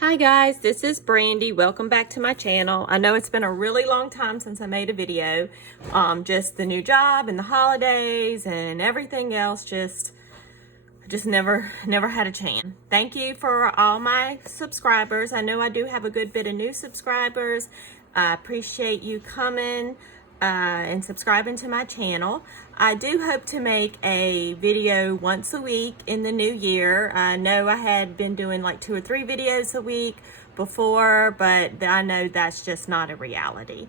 Hi guys, this is Brandy. Welcome back to my channel. I know it's been a really long time since I made a video. Just the new job and the holidays and everything else, just never had a chance. Thank you for all my subscribers. I know I do have a good bit of new subscribers. I appreciate you coming and subscribing to my channel. I do hope to make a video once a week in the new year. I know I had been doing like 2 or 3 videos a week before, but I know that's just not a reality.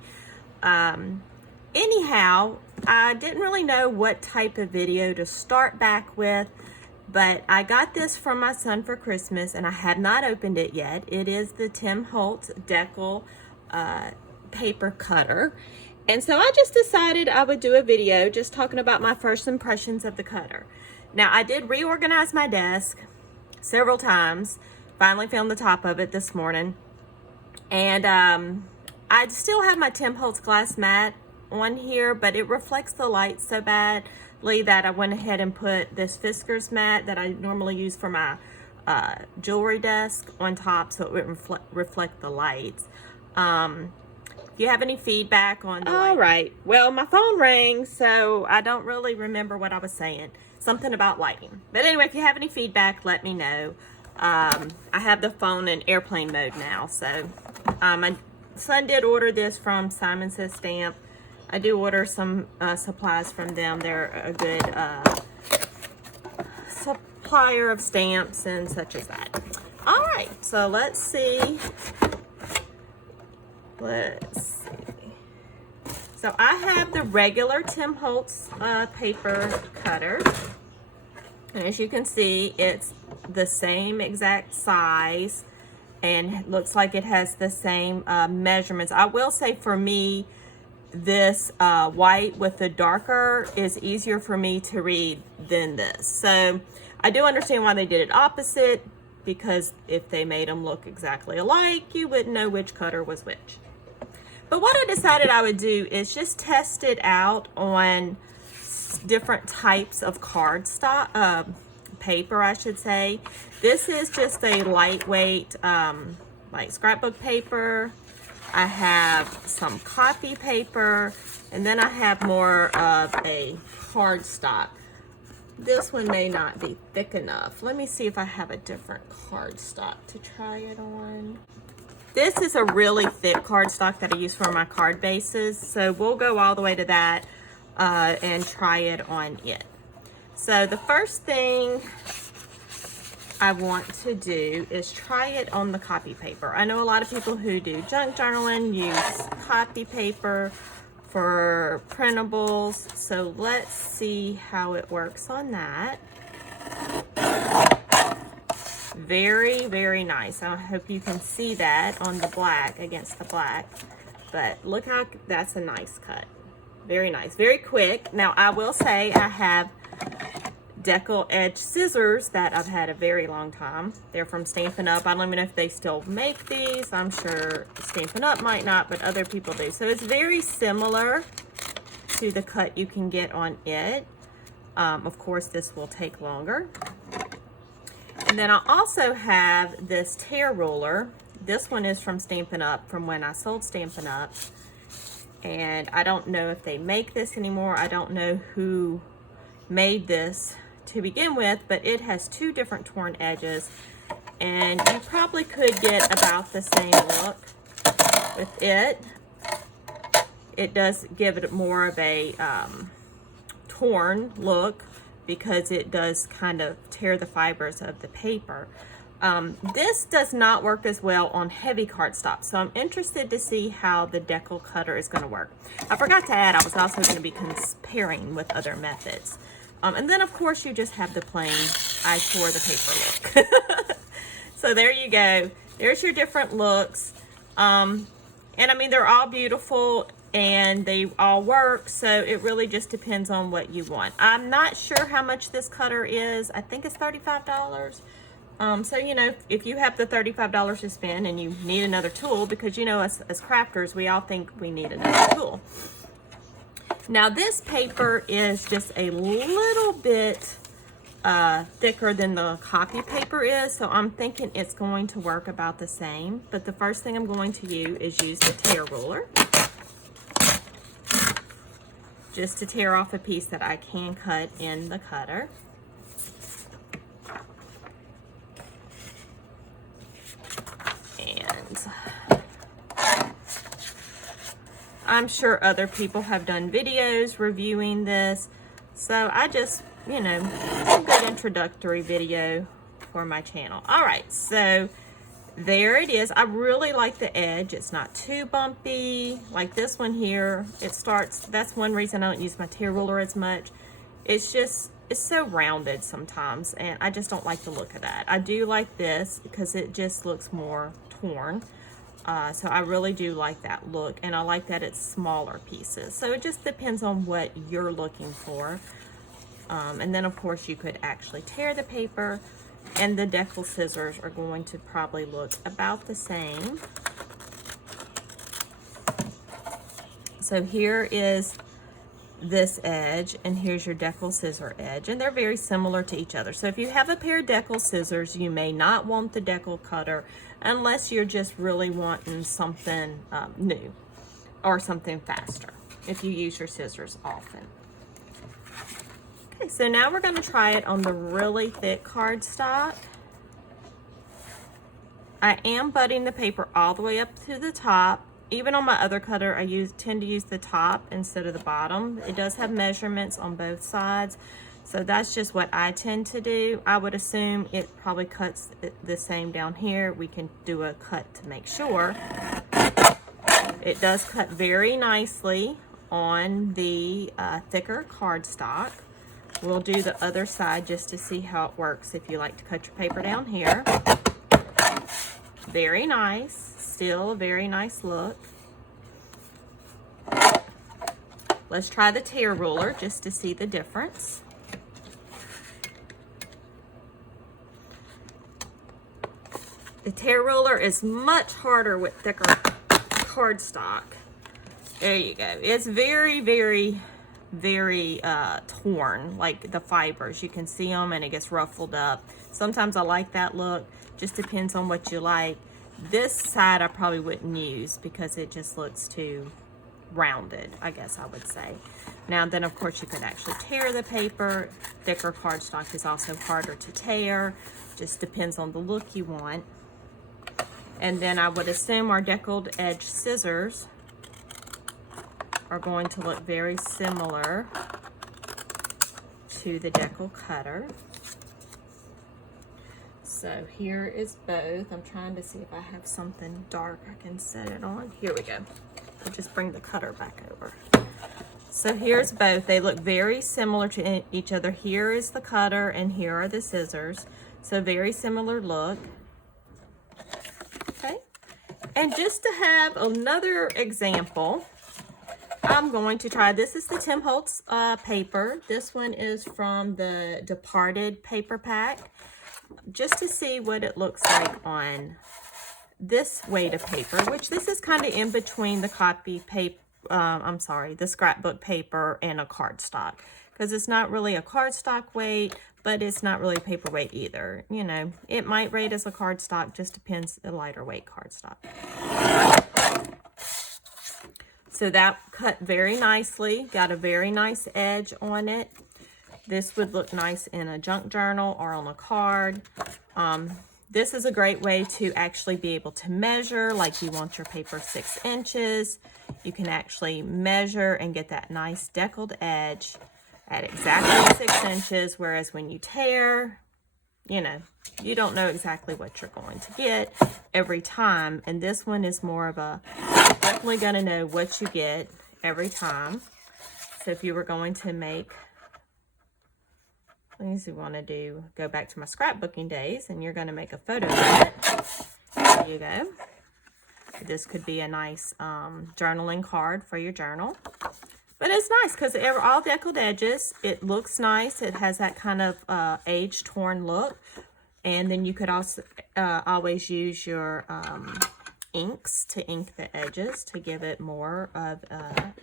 Anyhow, I didn't really know what type of video to start back with, but I got this from my son for Christmas and I have not opened it yet. It is the Tim Holtz deckle paper cutter. And so I just decided I would do a video just talking about my first impressions of the cutter. Now, I did reorganize my desk several times. Finally found the top of it this morning. And I still have my Tim Holtz glass mat on here, but it reflects the light so badly that I went ahead and put this Fisker's mat that I normally use for my jewelry desk on top so it would reflect the lights. If you have any feedback on the light. All right. Well, my phone rang, so I don't really remember what I was saying. Something about lighting. But anyway, if you have any feedback, let me know. I have the phone in airplane mode now, so my son did order this from Simon Says Stamp. I do order some supplies from them. They're a good supplier of stamps and such as that. All right, so let's see. Let's see. So I have the regular Tim Holtz paper cutter. And as you can see, it's the same exact size and looks like it has the same measurements. I will say for me, this white with the darker is easier for me to read than this. So I do understand why they did it opposite, because if they made them look exactly alike, you wouldn't know which cutter was which. But what I decided I would do is just test it out on different types of cardstock, paper, I should say. This is just a lightweight, like scrapbook paper. I have some copy paper, and then I have more of a cardstock. This one may not be thick enough. Let me see if I have a different cardstock to try it on. This is a really thick cardstock that I use for my card bases, so we'll go all the way to that and try it on it. So the first thing I want to do is try it on the copy paper. I know a lot of people who do junk journaling use copy paper for printables, so let's see how it works on that. Very, very nice. I hope you can see that on the black, against the black. But look how, that's a nice cut. Very nice, very quick. Now I will say I have deckle edge scissors that I've had a very long time. They're from Stampin' Up. I don't even know if they still make these. I'm sure Stampin' Up might not, but other people do. So it's very similar to the cut you can get on it. Of course, this will take longer. And then I also have this tear ruler. This one is from Stampin' Up, from when I sold Stampin' Up. And I don't know if they make this anymore. I don't know who made this to begin with, but it has 2 different torn edges. And you probably could get about the same look with it. It does give it more of a torn look, because it does kind of tear the fibers of the paper. This does not work as well on heavy cardstock, so I'm interested to see how the deckle cutter is going to work. I forgot to add, I was also going to be comparing with other methods. And then of course you just have the plain I tore the paper look. So there you go. There's your different looks. And I mean, they're all beautiful and they all work, so it really just depends on what you want. I'm not sure how much this cutter is. I think it's $35. So, you know, if you have the $35 to spend and you need another tool, because, you know, as crafters, we all think we need another tool. Now, this paper is just a little bit thicker than the copy paper is, so I'm thinking it's going to work about the same. But the first thing I'm going to use is use the tear ruler, just to tear off a piece that I can cut in the cutter. And I'm sure other people have done videos reviewing this, so I just, you know, a good introductory video for my channel. All right, so there it is. I really like the edge. It's not too bumpy. Like this one here, it starts, that's one reason I don't use my tear ruler as much. It's just, it's so rounded sometimes, and I just don't like the look of that. I do like this because it just looks more torn. So I really do like that look, and I like that it's smaller pieces. So it just depends on what you're looking for. And then of course you could actually tear the paper, and the deckle scissors are going to probably look about the same. So here is this edge, and here's your deckle scissor edge, and they're very similar to each other. So if you have a pair of deckle scissors, you may not want the deckle cutter unless you're just really wanting something new or something faster, if you use your scissors often. Okay, so now we're going to try it on the really thick cardstock. I am butting the paper all the way up to the top. Even on my other cutter, I tend to use the top instead of the bottom. It does have measurements on both sides, so that's just what I tend to do. I would assume it probably cuts the same down here. We can do a cut to make sure. It does cut very nicely on the thicker cardstock. We'll do the other side just to see how it works if you like to cut your paper down here. Very nice, still a very nice look. Let's try the tear ruler just to see the difference. The tear ruler is much harder with thicker cardstock. There you go. It's very, very, very torn, like the fibers. You can see them and it gets ruffled up. Sometimes I like that look. Just depends on what you like. This side I probably wouldn't use because it just looks too rounded, I guess I would say. Now then, of course, you could actually tear the paper. Thicker cardstock is also harder to tear. Just depends on the look you want. And then I would assume our deckled edge scissors are going to look very similar to the deckle cutter. So here is both. I'm trying to see if I have something dark I can set it on. Here we go. I'll just bring the cutter back over. So here's both. They look very similar to each other. Here is the cutter and here are the scissors. So very similar look. Okay. And just to have another example, I'm going to try, this is the Tim Holtz paper. This one is from the Departed paper pack. Just to see what it looks like on this weight of paper, which this is kind of in between the copy paper, the scrapbook paper and a cardstock, because it's not really a cardstock weight, but it's not really paper weight either. You know, it might rate as a cardstock, just depends, a lighter weight cardstock. So that cut very nicely, got a very nice edge on it. This would look nice in a junk journal or on a card. This is a great way to actually be able to measure, like you want your paper 6 inches. You can actually measure and get that nice deckled edge at exactly 6 inches, whereas when you tear, you know, you don't know exactly what you're going to get every time. And this one is more of a, definitely going to know what you get every time. So if you were going to make, you want to do, go back to my scrapbooking days, and you're going to make a photo of it. There you go. This could be a nice journaling card for your journal. But it's nice because all deckled edges, it looks nice. It has that kind of age-torn look. And then you could also always use your inks to ink the edges to give it more of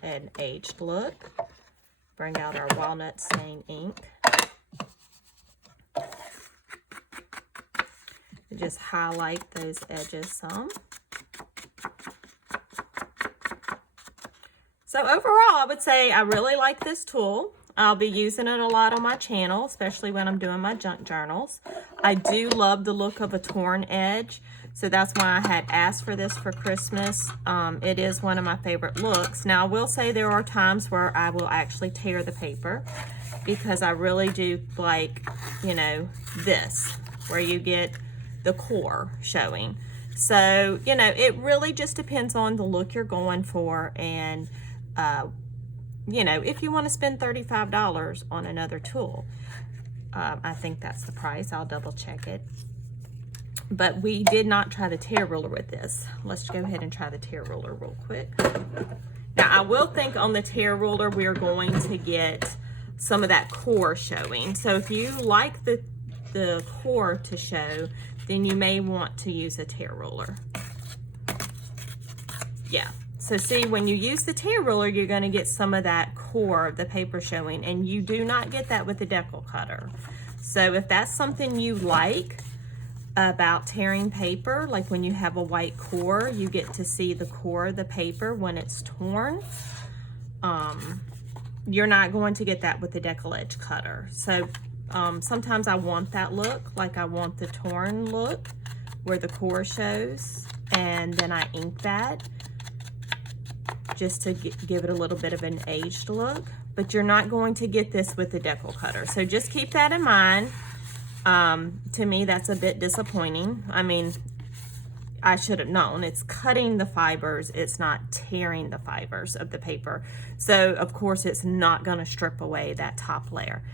an aged look. Bring out our walnut stain ink. just highlight those edges some. So overall, I would say I really like this tool. I'll be using it a lot on my channel, especially when I'm doing my junk journals. I do love the look of a torn edge, so that's why I had asked for this for Christmas. It is one of my favorite looks. Now, I will say there are times where I will actually tear the paper because I really do like, you know, this, where you get the core showing. So, you know, it really just depends on the look you're going for, and you know, if you want to spend $35 on another tool, I think that's the price. I'll double check it. But we did not try the tear ruler with this. Let's go ahead and try the tear ruler real quick. Now, I will think on the tear ruler, we're going to get some of that core showing. So if you like the core to show, then you may want to use a tear ruler. Yeah. So see, when you use the tear ruler, you're going to get some of that core of the paper showing, and you do not get that with the deckle cutter. So if that's something you like about tearing paper, like when you have a white core, you get to see the core of the paper when it's torn. You're not going to get that with the deckle edge cutter. So sometimes I want that look, like I want the torn look where the core shows, and then I ink that just to give it a little bit of an aged look. But you're not going to get this with the deckle cutter. So just keep that in mind. To me, that's a bit disappointing. I mean, I should have known. It's cutting the fibers. It's not tearing the fibers of the paper. So, of course, it's not going to strip away that top layer.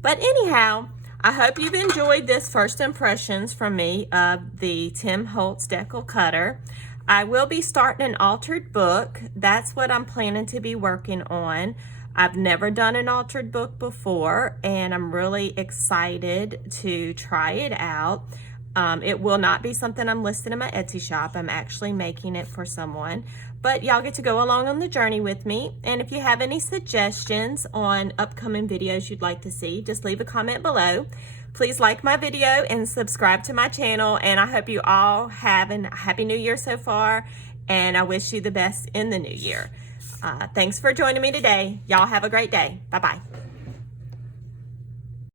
But anyhow, I hope you've enjoyed this first impressions from me of the Tim Holtz deckle cutter. I will be starting an altered book. That's what I'm planning to be working on. I've never done an altered book before, and I'm really excited to try it out. It will not be something I'm listing in my Etsy shop. I'm actually making it for someone. But y'all get to go along on the journey with me. And if you have any suggestions on upcoming videos you'd like to see, just leave a comment below. Please like my video and subscribe to my channel. And I hope you all have a Happy New Year so far. And I wish you the best in the new year. Thanks for joining me today. Y'all have a great day. Bye-bye.